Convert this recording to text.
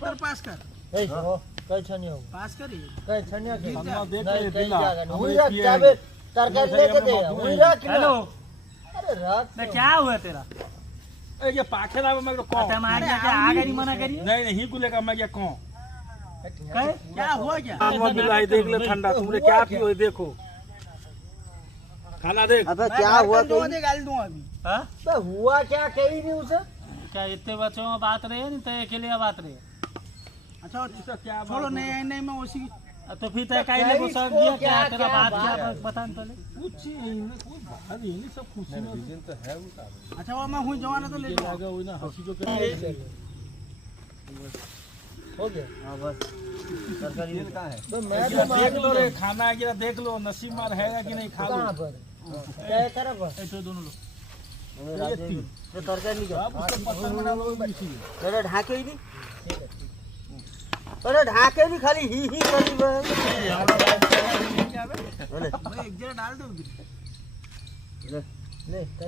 कर पास कर ए हो कई छनियो पास करी कई छनियो के हमने देख नहीं ले कई दिला जागा हुई रख जावे तरकारी लेके दे हुई रख हेलो अरे रख मैं क्या हुआ तेरा ए ये पाखे ना मैं को आता मार के क्या आगे नहीं मना करिए नहीं नहीं को लेकर मैं क्या कहूं कहे क्या हुआ क्या मत बिलाई देख ले ठंडा तुमने क्या पियो है देखो खाना देख अबे क्या हुआ तो दे गाल दूं अभी हाँ बे हुआ क्या कही नहीं उसे क्या इतने बच्चों में बात रहे नहीं तो अकेले बात रहे अच्छा इसका क्या छोड़ो नहीं नहीं मैं उसी तो फिर तय काहे को सब दिया क्या तेरा बात क्या बता न पहले कुछ नहीं कोई बाहर ही नहीं सब खुशी में तो है उसका अच्छा वो मैं हुई जवाना तो ले लो आगे हुई ना हंसी जो हो गया हां बस तरकारी कहां है बे मैं तो देख लो रे खाना गिरा देख लो नसीब मार है कि नहीं खा लो कहां पर क्या तरफ ऐसे दोनों लोग तो तरकारी निकाल आप उसको पत्थर बना लो अरे ढाके ही नहीं अरे ढाके नहीं खाली ही करी बे क्या बे मैं एक जरा डाल दूं ले ले